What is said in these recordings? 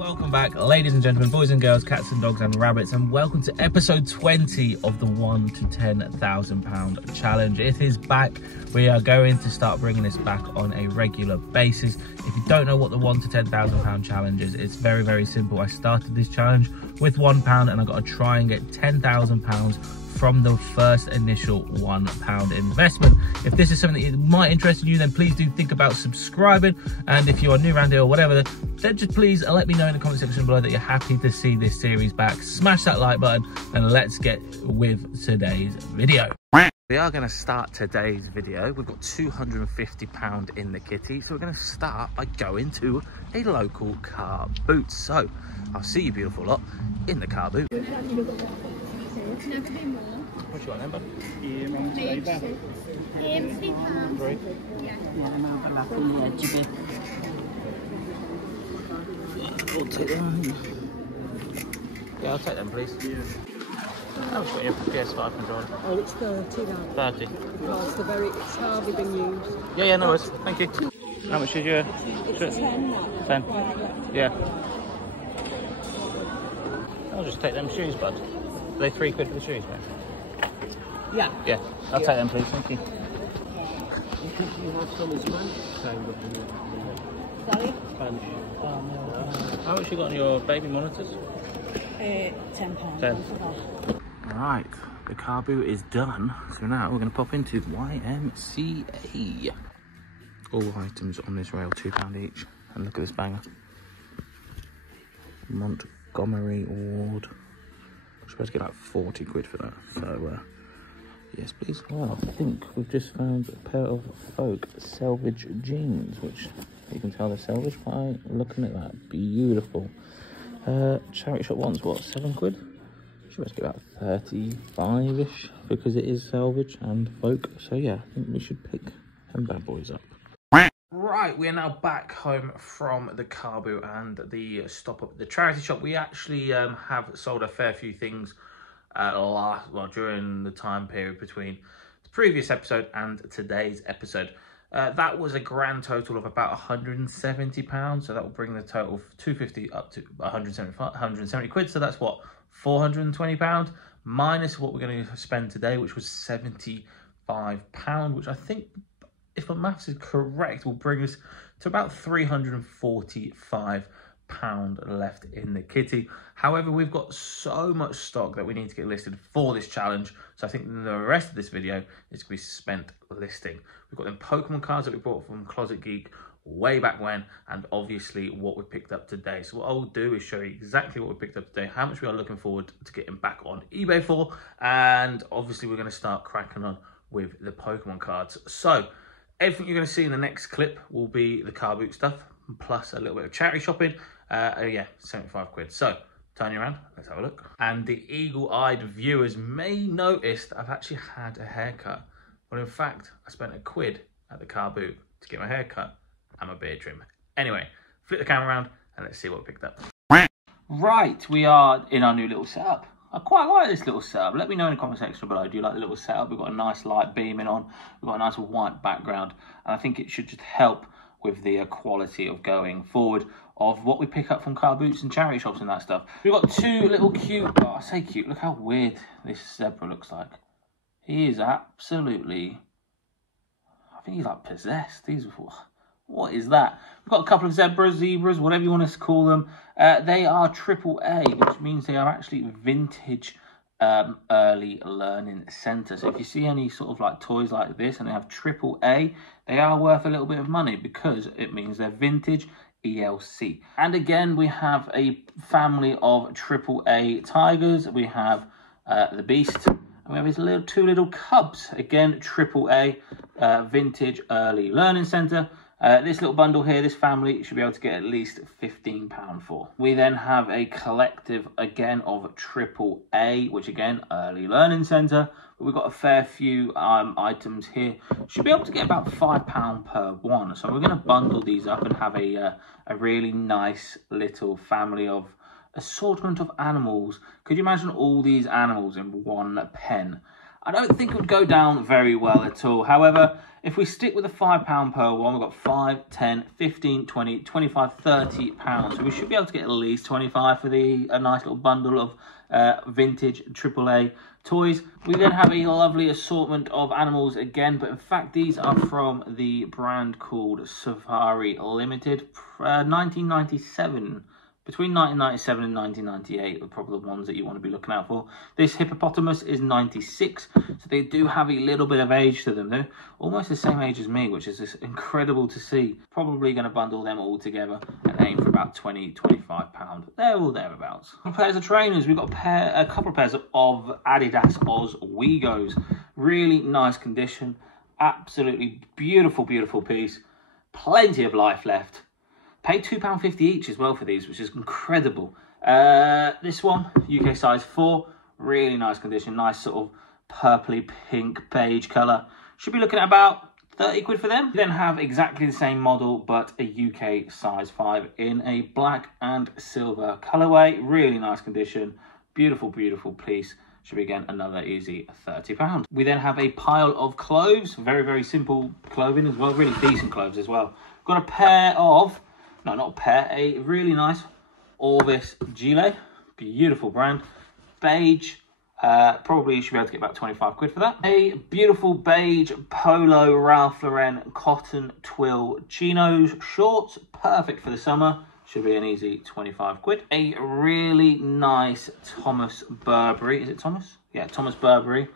Welcome back, ladies and gentlemen, boys and girls, cats and dogs and rabbits, and welcome to episode 20 of the £1 to £10,000 challenge. It is back. We are going to start bringing this back on a regular basis. If you don't know what the £1 to £10,000 challenge is, it's very, very simple. I started this challenge with £1 and I got to try and get £10,000 from the first initial £1 investment. If this is something that might interest you, then please do think about subscribing. And if you are new around here or whatever, then just please let me know in the comment section below that you're happy to see this series back. Smash that like button and let's get with today's video. We are going to start today's video. We've got £250 in the kitty, so we're going to start by going to a local car boot. So I'll see you beautiful lot in the car boot. What you want then, bud? I'll take them. Yeah, I'll take them, please. How much got your PS5 controller? Oh, it's 30 now. 30. Because it's hardly been used. Yeah, no worries. Thank you. How much is your It's 10 now. 10. Yeah. I'll just take them shoes, bud. Are they £3 for the shoes, mate? Yeah. Yeah, I'll take them, please. Thank you. You think you have some as well? Sorry? Oh, no. How much you got on your baby monitors? £10. 10. Right, the car boot is done. So now we're going to pop into YMCA. All items on this rail, £2 each. And look at this banger. Montgomery Ward. I'm supposed to get like 40 quid for that. So, yes, please. Well, I think we've just found a pair of folk selvage jeans, which you can tell they're selvage by looking at that. Beautiful. Charity shop wants what, 7 quid? Should be able to get about 35-ish because it is selvage and folk. So yeah, I think we should pick them bad boys up. Right, we are now back home from the car boot and the stop up at the charity shop. We actually have sold a fair few things during the time period between the previous episode and today's episode. That was a grand total of about £170, so that will bring the total of 250 up to 170 quid. So that's what, £420 minus what we're going to spend today, which was £75, which I think, if my maths is correct, will bring us to about £345 left in the kitty. However, we've got so much stock that we need to get listed for this challenge, so I think the rest of this video is going to be spent listing. We've got them Pokemon cards that we bought from Closet Geek way back when, and obviously what we picked up today. So what I'll do is show you exactly what we picked up today, how much we are looking forward to getting back on eBay for, and obviously we're going to start cracking on with the Pokemon cards. So everything you're going to see in the next clip will be the car boot stuff, plus a little bit of charity shopping. Yeah, 75 quid. So turn you around, let's have a look. And the eagle-eyed viewers may notice that I've actually had a haircut. Well, in fact, I spent £1 at the car boot to get my hair cut and my beard trim. Anyway, flip the camera around and let's see what we picked up. Right, we are in our new little setup. I quite like this little setup. Let me know in the comment section below. Do you like the little setup? We've got a nice light beaming on. We've got a nice white background. And I think it should just help with the quality of going forward of what we pick up from car boots and charity shops and that stuff. We've got two little cute, oh, I say cute, look how weird this zebra looks like. He is absolutely, I think he's like possessed. What is that? We've got a couple of zebras, whatever you want to call them. They are AAA, which means they are actually vintage early learning centre. So if you see any sort of like toys like this and they have AAA, they are worth a little bit of money because it means they're vintage ELC. And again, we have a family of AAA tigers. We have the Beast, and we have his two little cubs. Again, AAA vintage early learning centre. This little bundle here, this family, should be able to get at least £15 for. We then have a collective, again, of AAA, which again, early learning centre. But we've got a fair few items here. Should be able to get about £5 per one. So we're going to bundle these up and have a really nice little family of assortment of animals. Could you imagine all these animals in one pen? I don't think it would go down very well at all. However, if we stick with the £5 per one, we've got 5, 10, 15, 20, 25, £30. So we should be able to get at least 25 for a nice little bundle of vintage AAA toys. We then have a lovely assortment of animals again, but in fact these are from the brand called Safari Limited, 1997. Between 1997 and 1998 are probably the ones that you want to be looking out for. This hippopotamus is 96, so they do have a little bit of age to them. They're almost the same age as me, which is just incredible to see. Probably going to bundle them all together and aim for about £20, £25. They're all thereabouts. Pairs of trainers, we've got a couple of pairs of Adidas Oz Wegos. Really nice condition. Absolutely beautiful, beautiful piece. Plenty of life left. Paid £2.50 each as well for these, which is incredible. This one, UK size 4, really nice condition, nice sort of purpley pink beige colour. Should be looking at about 30 quid for them. We then have exactly the same model, but a UK size 5 in a black and silver colourway. Really nice condition, beautiful, beautiful piece. Should be again another easy £30. We then have a pile of clothes, very, very simple clothing as well, really decent clothes as well. Got a pair of, no, not a pair, a really nice Orvis gilet, beautiful brand, beige, probably you should be able to get about 25 quid for that. A beautiful beige polo Ralph Lauren cotton twill chinos shorts, perfect for the summer, should be an easy 25 quid. A really nice Thomas Burberry, is it Thomas? Yeah, Thomas Burberry,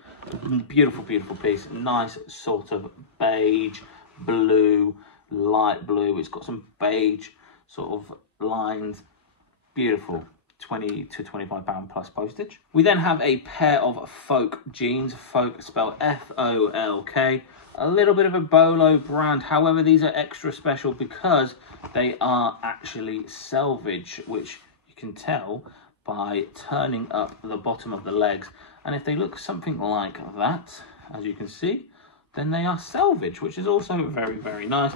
beautiful, beautiful piece, nice sort of beige, blue, light blue. It's got some beige sort of lines, beautiful. 20 to £25 plus postage. We then have a pair of Folk jeans, Folk spelled F-O-L-K, a little bit of a Bolo brand. However, these are extra special because they are actually selvage, which you can tell by turning up the bottom of the legs. And if they look something like that, as you can see, then they are selvage, which is also very, very nice.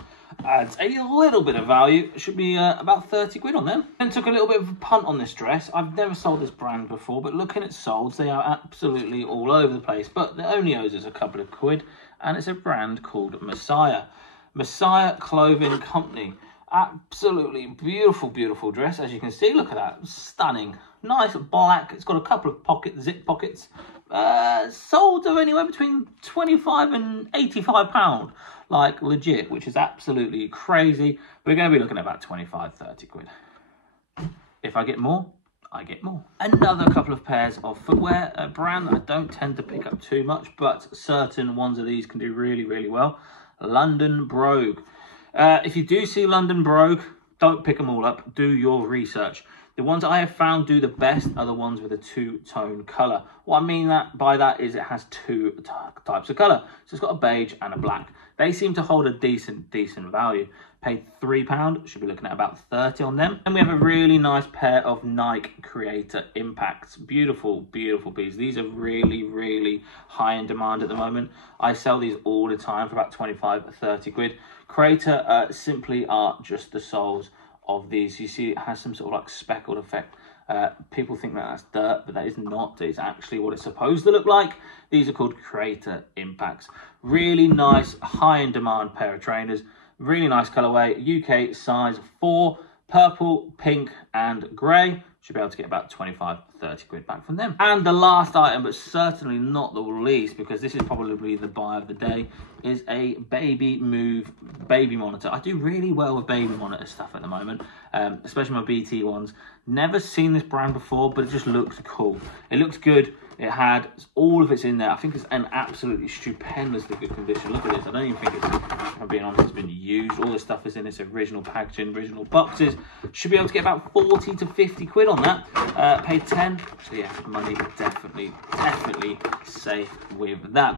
Adds a little bit of value. It should be about 30 quid on them. And took a little bit of a punt on this dress. I've never sold this brand before, but looking at solds, they are absolutely all over the place. But it only owes us a couple of quid, and it's a brand called Messiah. Messiah Clothing Company. Absolutely beautiful, beautiful dress. As you can see, look at that. Stunning. Nice black. It's got a couple of zip pockets. Sold of anywhere between £25 and £85, like legit, which is absolutely crazy. We're going to be looking at about 25, 30 quid. If I get more, I get more. Another couple of pairs of footwear, a brand that I don't tend to pick up too much, but certain ones of these can do really, really well. London Brogue. If you do see London Brogue, don't pick them all up. Do your research. The ones I have found do the best are the ones with a two-tone colour. What I mean by that is it has two types of colour. So it's got a beige and a black. They seem to hold a decent value. Paid £3, should be looking at about 30 on them. And we have a really nice pair of Nike Creator Impacts. Beautiful, beautiful piece. These are really, really high in demand at the moment. I sell these all the time for about 25, 30 quid. Creator simply are just the soles of these. You see it has some sort of like speckled effect. People think that that's dirt, but that is not. It's actually what it's supposed to look like. These are called Creator Impacts. Really nice, high in demand pair of trainers. Really nice colourway. UK size 4, purple, pink and grey. Should be able to get about 25, 30 quid back from them. And the last item, but certainly not the least, because this is probably the buy of the day, is a Baby Move baby monitor. I do really well with baby monitor stuff at the moment, especially my BT ones. Never seen this brand before, but it just looks cool. It looks good. It had all of it's in there. I think it's an absolutely stupendously good condition. Look at this. I don't even think it's, if I'm being honest, it's been used. All the stuff is in its original packaging, original boxes. Should be able to get about 40 to 50 quid on that. Paid 10. So yeah, money definitely safe with that.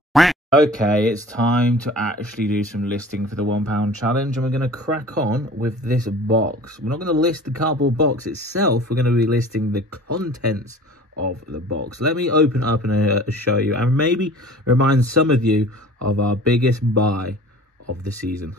Okay, it's time to actually do some listing for the £1 challenge, and we're going to crack on with this box. We're not going to list the cardboard box itself. We're going to be listing the contents of the box. Let me open up and show you, and maybe remind some of you of our biggest buy of the season.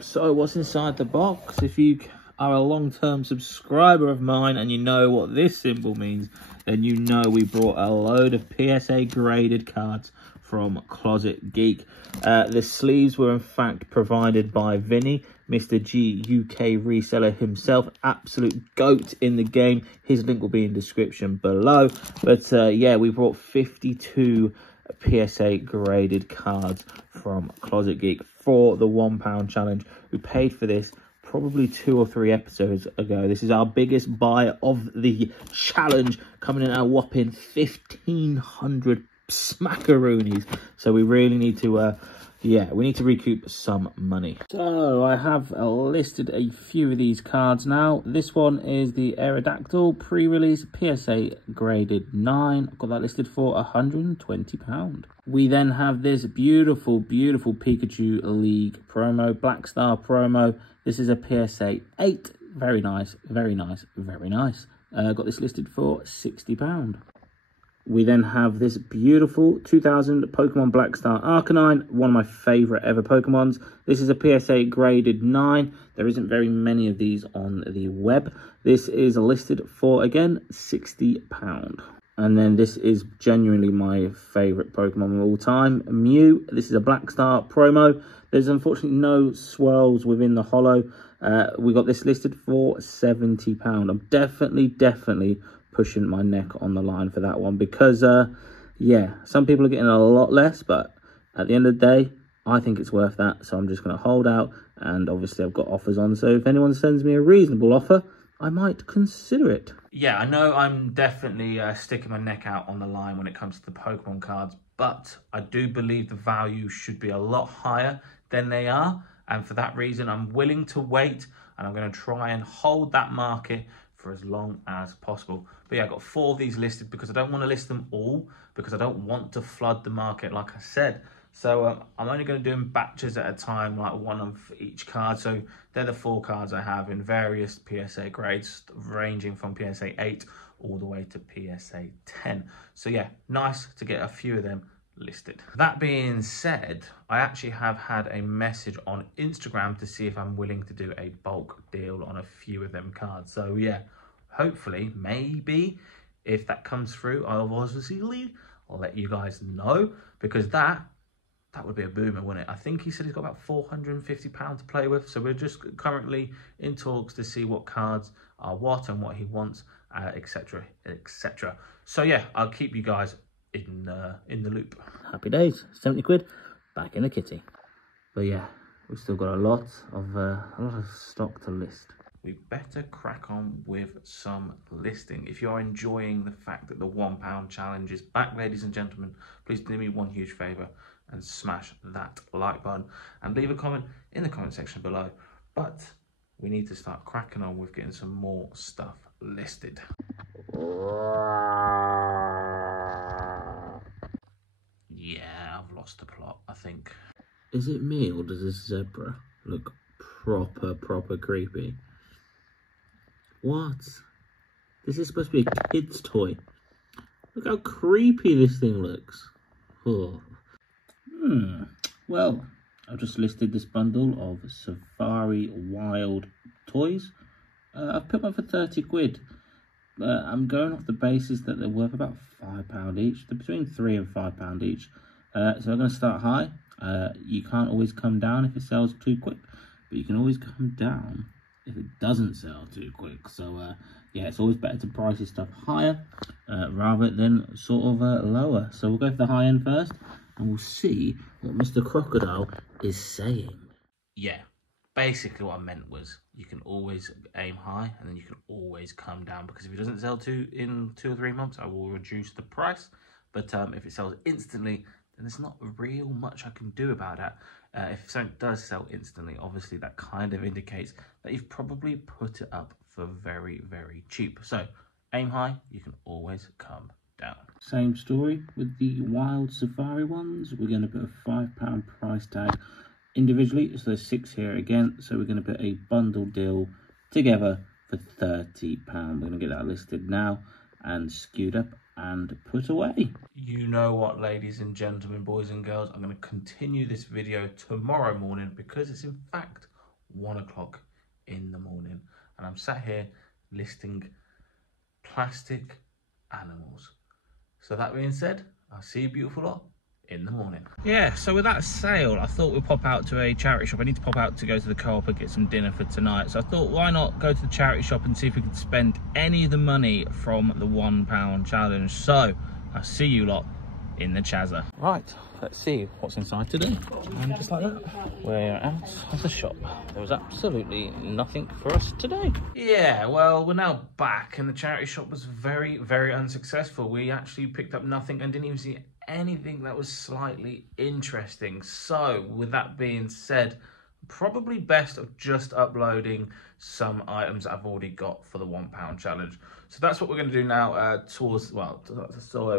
So what's inside the box? If you are a long-term subscriber of mine and you know what this symbol means, then you know we brought a load of PSA graded cards from Closet Geek. The sleeves were in fact provided by Vinny, Mr. G UK reseller himself, absolute goat in the game. His link will be in description below. But yeah, we brought 52 PSA graded cards from Closet Geek for the £1 challenge. We paid for this probably 2 or 3 episodes ago. This is our biggest buy of the challenge, coming in at a whopping 1,500 smackaroonies. So we really need to yeah, we need to recoup some money. So I have listed a few of these cards now. This one is the Aerodactyl pre-release PSA graded 9. I've got that listed for £120. We then have this beautiful Pikachu League promo, Black Star promo. This is a PSA 8. Very nice, very nice, very nice. Got this listed for £60. We then have this beautiful 2000 Pokemon Black Star Arcanine, one of my favourite ever Pokemons. This is a PSA graded 9. There isn't very many of these on the web. This is listed for, again, £60. And then this is genuinely my favourite Pokemon of all time, Mew. This is a Black Star promo. There's unfortunately no swirls within the holo. We got this listed for £70. I'm definitely pushing my neck on the line for that one, because yeah, some people are getting a lot less, but at the end of the day, I think it's worth that. So I'm just going to hold out, and obviously I've got offers on, so if anyone sends me a reasonable offer, I might consider it. Yeah, I know I'm definitely sticking my neck out on the line when it comes to the Pokemon cards, but I do believe the value should be a lot higher than they are, and for that reason I'm willing to wait, and I'm going to try and hold that market for as long as possible. But yeah, I got 4 of these listed because I don't want to list them all, because I don't want to flood the market, like I said. So I'm only going to do them batches at a time, like one of each card. So they're the 4 cards I have in various PSA grades, ranging from PSA 8 all the way to PSA 10. So yeah, nice to get a few of them listed. That being said, I actually have had a message on Instagram to see if I'm willing to do a bulk deal on a few of them cards. So yeah, hopefully, maybe, if that comes through, I'll let you guys know, because that would be a boomer, wouldn't it? I think he said he's got about £450 to play with. So we're just currently in talks to see what cards are what and what he wants, etc, etc. So yeah, I'll keep you guys in the loop. Happy days, 70 quid, back in the kitty. But yeah, we've still got a lot of stock to list. We better crack on with some listing. If you're enjoying the fact that the £1 challenge is back, ladies and gentlemen, please do me one huge favour and smash that like button and leave a comment in the comment section below. But we need to start cracking on with getting some more stuff listed. Yeah, I've lost the plot, I think. Is it me, or does this zebra look proper creepy? What? This is supposed to be a kid's toy. Look how creepy this thing looks. Oh. Well, I've just listed this bundle of Safari Wild toys. I've put them up for 30 quid. I'm going off the basis that they're worth about £5 each. They're between £3 and £5 each. So I'm going to start high. You can't always come down if it sells too quick, but you can always come down if it doesn't sell too quick. So yeah, it's always better to price your stuff higher rather than sort of lower. So we'll go for the high end first, and we'll see what Mr. Crocodile is saying. Yeah, basically what I meant was you can always aim high and then you can always come down, because if it doesn't sell in 2 or 3 months, I will reduce the price. But if it sells instantly, then there's not real much I can do about that. If something does sell instantly, obviously that kind of indicates that you've probably put it up for very cheap. So aim high, you can always come down. Same story with the Wild Safari ones. We're going to put a £5 price tag individually, so there's 6 here again. So we're going to put a bundle deal together for £30. We're going to get that listed now and skewed up and put away. You know what, ladies and gentlemen, boys and girls, I'm going to continue this video tomorrow morning, because it's in fact 1 o'clock in the morning, and I'm sat here listing plastic animals. So that being said, I'll see you beautiful lot in the morning. Yeah, so with that sale, I thought we'd pop out to a charity shop. I need to pop out to go to the Co-op and get some dinner for tonight. So I thought, why not go to the charity shop and see if we could spend any of the money from the £1 challenge. So I'll see you lot in the Chazza. Right, let's see what's inside today. And just like that, we're out of the shop. There was absolutely nothing for us today. Yeah, well, we're now back, and the charity shop was very, very unsuccessful. We actually picked up nothing and didn't even see anything that was slightly interesting. So with that being said, probably best of just uploading some items that I've already got for the £1 challenge. So that's what we're going to do now. So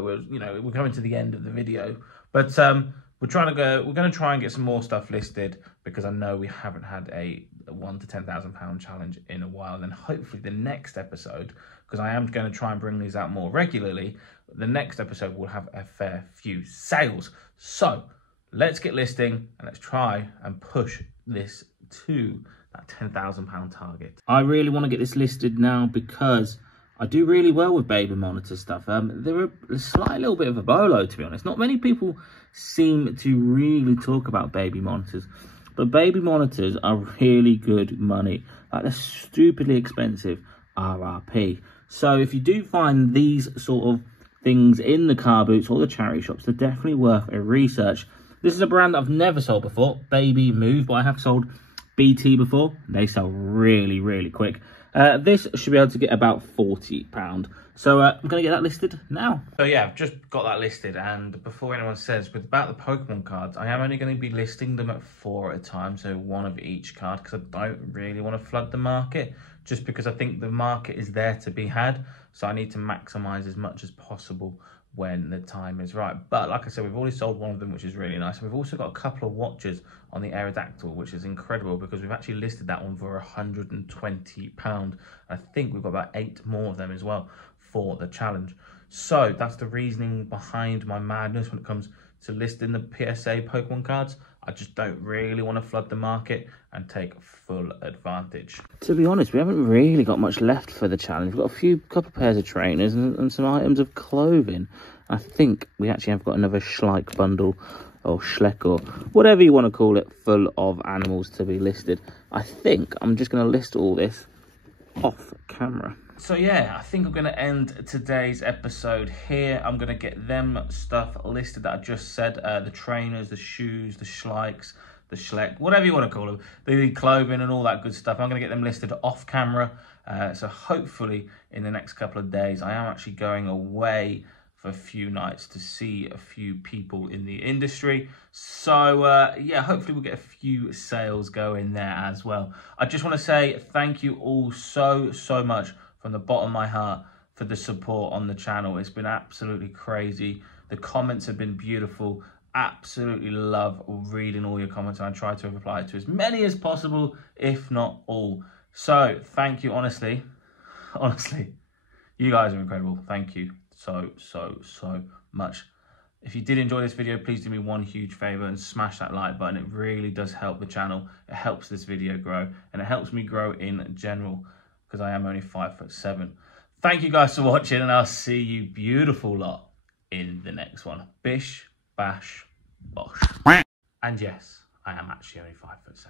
we're coming to the end of the video, but we're going to try and get some more stuff listed, because I know we haven't had a £1 to £10,000 challenge in a while. And hopefully the next episode, because I am going to try and bring these out more regularly, the next episode will have a fair few sales. So let's get listing and let's try and push this to that £10,000 target. I really want to get this listed now because I do really well with baby monitor stuff. They're a slight little bit of a bolo, to be honest. Not many people seem to really talk about baby monitors, but baby monitors are really good money. Like, they're stupidly expensive RRP. So if you do find these sort of things in the car boots or the charity shops, they're definitely worth a research. This is a brand I've never sold before, Baby Move, but I have sold BT before. They sell really, really quick. This should be able to get about £40. So I'm going to get that listed now. So yeah, I've just got that listed, and before anyone says, with about the Pokemon cards, I am only going to be listing them at 4 at a time, so one of each card, because I don't really want to flood the market, just because I think the market is there to be had. So I need to maximise as much as possible when the time is right. But like I said, we've already sold one of them, which is really nice. And we've also got a couple of watches on the Aerodactyl, which is incredible, because we've actually listed that one for £120. I think we've got about 8 more of them as well for the challenge. So that's the reasoning behind my madness when it comes to listing the PSA Pokemon cards. I just don't really want to flood the market and take full advantage. To be honest, we haven't really got much left for the challenge. We've got a couple of pairs of trainers and some items of clothing. I think we actually have got another Schleich bundle, or Schleck, or whatever you want to call it, full of animals to be listed. I think I'm just going to list all this off camera. So yeah, I think I'm going to end today's episode here. I'm going to get them stuff listed that I just said. The trainers, the shoes, the Schleichs, the Schleck, whatever you want to call them. The clothing and all that good stuff. I'm going to get them listed off camera. So hopefully in the next couple of days, I am actually going away for a few nights to see a few people in the industry. So yeah, hopefully we'll get a few sales going there as well. I just want to say thank you all so much from the bottom of my heart for the support on the channel. It's been absolutely crazy. The comments have been beautiful. Absolutely love reading all your comments, and I try to reply to as many as possible, if not all. So thank you, honestly, you guys are incredible. Thank you so much. If you did enjoy this video, please do me one huge favor and smash that like button. It really does help the channel. It helps this video grow, and it helps me grow in general, because I am only 5'7". Thank you guys for watching, and I'll see you beautiful lot in the next one. Bish, bash, bosh. And yes, I am actually only 5'7".